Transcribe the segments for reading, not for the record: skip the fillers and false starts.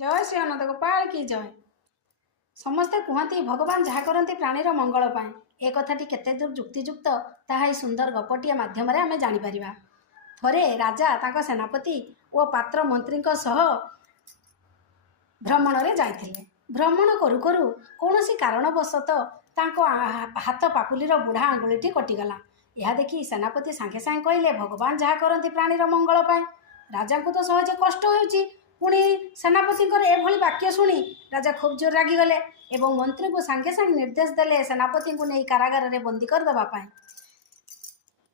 जय श्री अनंत गोपाल की जय। समस्ते कहते भगवान जहाँ करती प्राणीर मंगल पाए ए कथाटी केते दूर युक्तियुक्त ताहा ई सुंदर गपटिया माध्यम आम जापर। थरे राजा ताका सेनापति और पात्र मंत्री सह भ्रमण रे जाइथिले। भ्रमण करू करू कौन सी कारणवशत हाथ पापुलीर बुढ़ा आंगुठी कटिगला। यह देखि सेनापति सांगे सांगे कहले भगवान जहाँ करती प्राणीर मंगल पाए। राजा को तो सहजे कष्ट होउची, पुणी सेनापति एभली वाक्य शुणी राजा खूब जोर रागिगले एवं मंत्री को सांगे सांगे निर्देश देले सेनापति को नहीं कारागार में बंदी करदेवाई।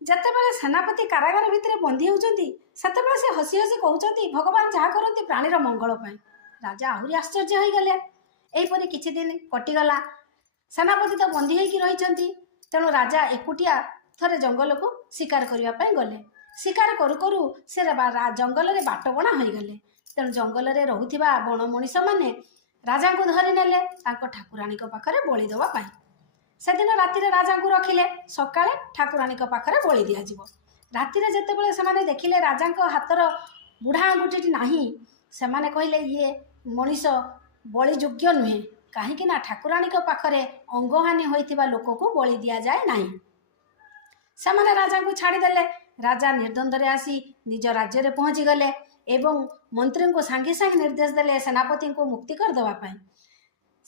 जितेबाला सेनापति कारागार भितर बंदी होती सेतेबाला से हसी हसी कहते भगवान जहाँ करती प्राणीर मंगल पाए। राजा आहरी आश्चर्य हो गले। यहीपरि किछि दिन कटिगला। सेनापति तो बंदी होइकी रहिछंती, तेणु राजा एकुटिया थरे जंगल को शिकार करने गले। शिकार करू करू से जंगल में बाटबणा हो गले। तेणु जंगल में रोहुथिबा बण मनीष मैंने राजा को धरी नेले ठाकुराणी पाखरे बलि देवाई। से दिन राति राजा को रखिले, सकाळे ठाकुराणी पाखरे बलि दिज्व। राति जेतेबेले से देखिले राजा हाथर बुढ़ा आंगुठी नाही, सेमाने कहले ये मनीष बलि योग्य नुहे, कहीं ठाकुराणी पाखरे अंगहानि होइथिबा लोक को बलि दिया जाए नाही। सेमाने राजा को छाड़ीदेले। राजा निर्द्वंद्व आसी निज राज्य में पहुँची गले एवं मंत्री को सांगे सांगे निर्देश देले सेनापति को मुक्ति करदेवाई।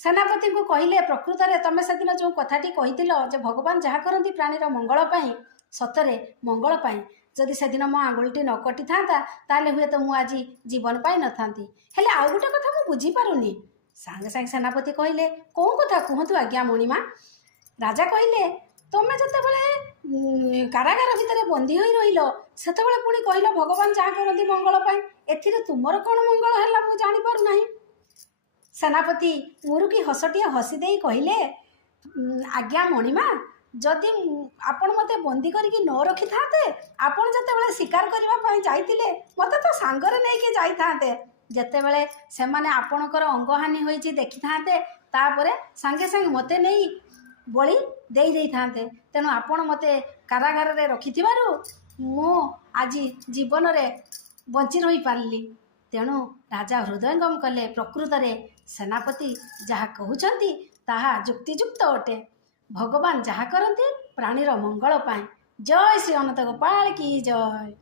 सेनापति को कहले प्रकृत में तुम से दिन जो कथाटी कही भगवान जहाँ करती प्राणीर मंगल पाई, सतरे मंगल पाई। जदि से दिन मो आंगुठी न कटि था ताले हुए तो मुझ जीवन पाई न था। हेले आउ गोटे कथा मु बुझी पारुनी। सांगे सांगे सेनापति कहले कौन कथा कहतु आज्ञा मणिमा। राजा कहले तुम जिते कारागार भितर बंदी हो रहिल सेतबेले पुणी कहल भगवान जहाँ करती मंगल पाई, एथिरे तुमर कौन मंगल है मु जानी पारु नाही। सेनापति मुरुकी हसटिया हसी दे कहले आज्ञा मणिमा, जदि आपण मते बंदी करके न रखि थाते आपण जतेबेले शिकार करबा जाइतिले मते तो सांगरे नेकी जाई थाते। जतेबेले से माने आपणकर अंगहानि होईची देखि थाते तापरे सांगे सांगे मते नहीं बलि देई देई थाते। तेणु आपण मते कारागार रे रखिथिबारु मो आज जीवन रे बंची रही पारली। तेणु राजा हृदयंगम कले प्रकृत में सेनापति जहाँ कहते ताहा युक्तियुक्त अटे। भगवान जहाँ करते प्राणीर मंगल पाए। जय श्री अनंत गोपाल की जय।